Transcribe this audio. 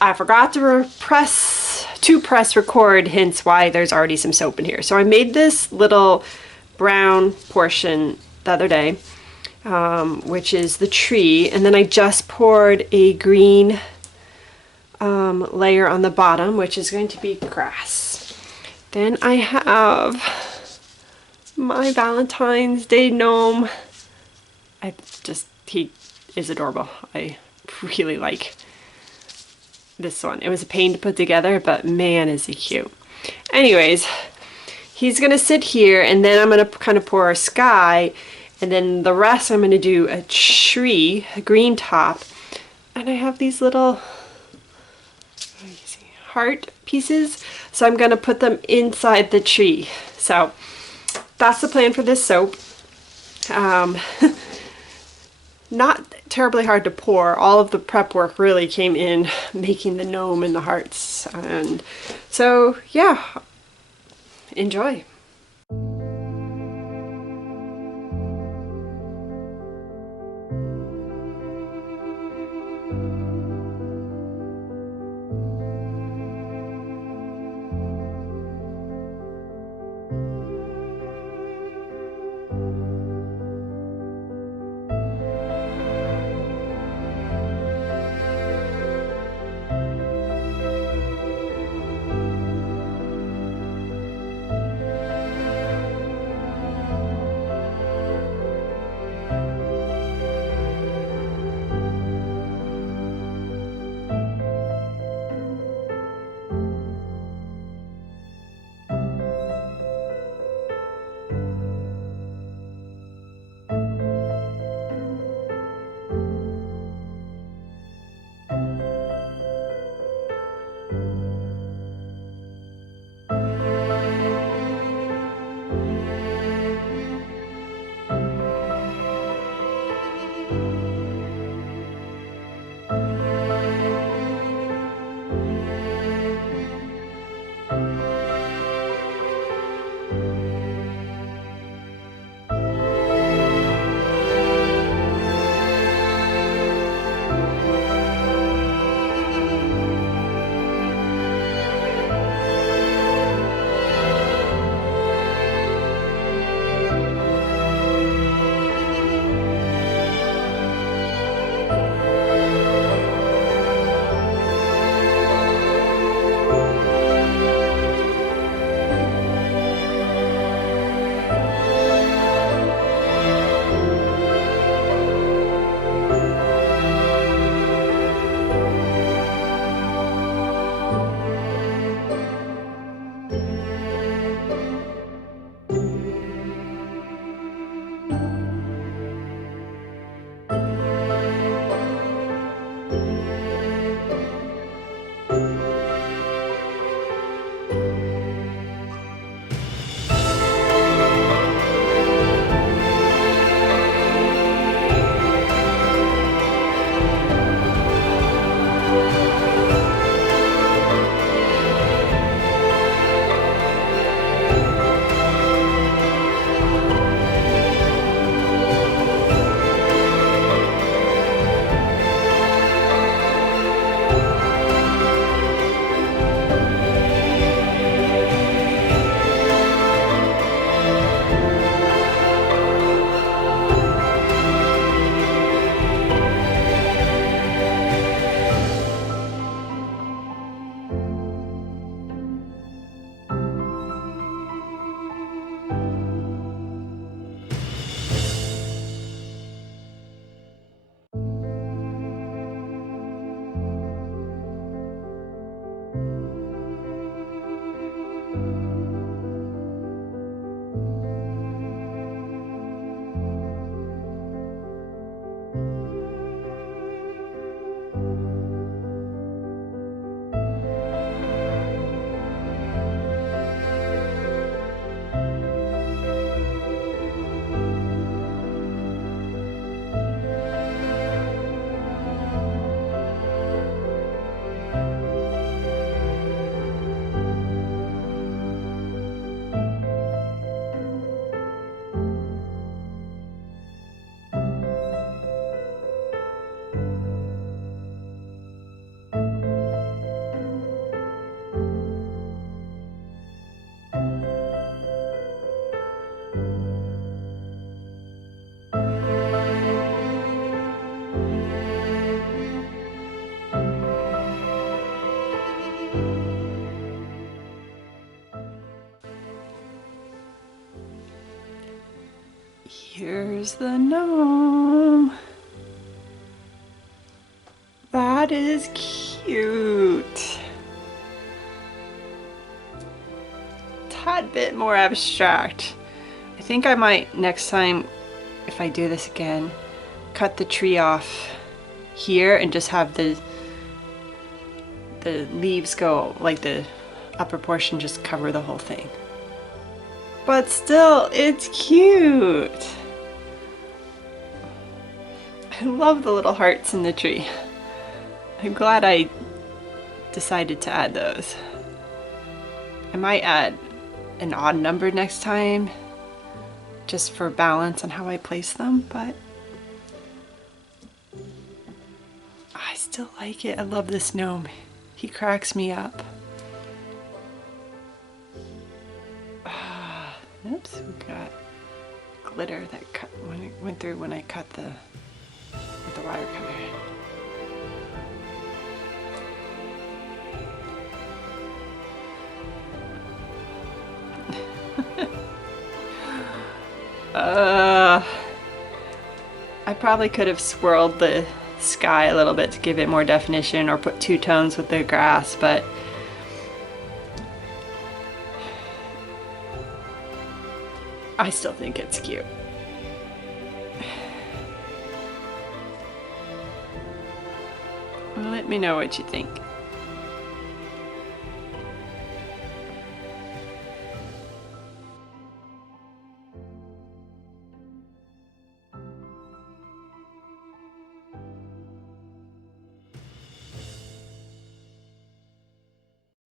I forgot to press record, hence why there's already some soap in here. So I made this little brown portion the other day, which is the tree, and then I just poured a green layer on the bottom, which is going to be grass. Then I have my Valentine's Day gnome. He is adorable. I really like this one. It was a pain to put together, but man, is he cute. Anyways, he's gonna sit here, and then I'm gonna kind of pour a sky, and then the rest I'm gonna do a tree, a green top, and I have these little heart pieces, so I'm gonna put them inside the tree. So that's the plan for this soap. Not terribly hard to pour. All of the prep work really came in making the gnome and the hearts, and so yeah, enjoy. There's the gnome. That is cute. Tad bit more abstract. I think I might next time, if I do this again, cut the tree off here and just have the leaves go, like the upper portion just cover the whole thing. But still, it's cute. I love the little hearts in the tree. I'm glad I decided to add those. I might add an odd number next time, just for balance on how I place them, but I still like it. I love this gnome. He cracks me up. Oops, we got glitter that cut when it went through when I cut the with the wire cutter. I probably could have swirled the sky a little bit to give it more definition, or put two tones with the grass, but I still think it's cute. Well, let me know what you think.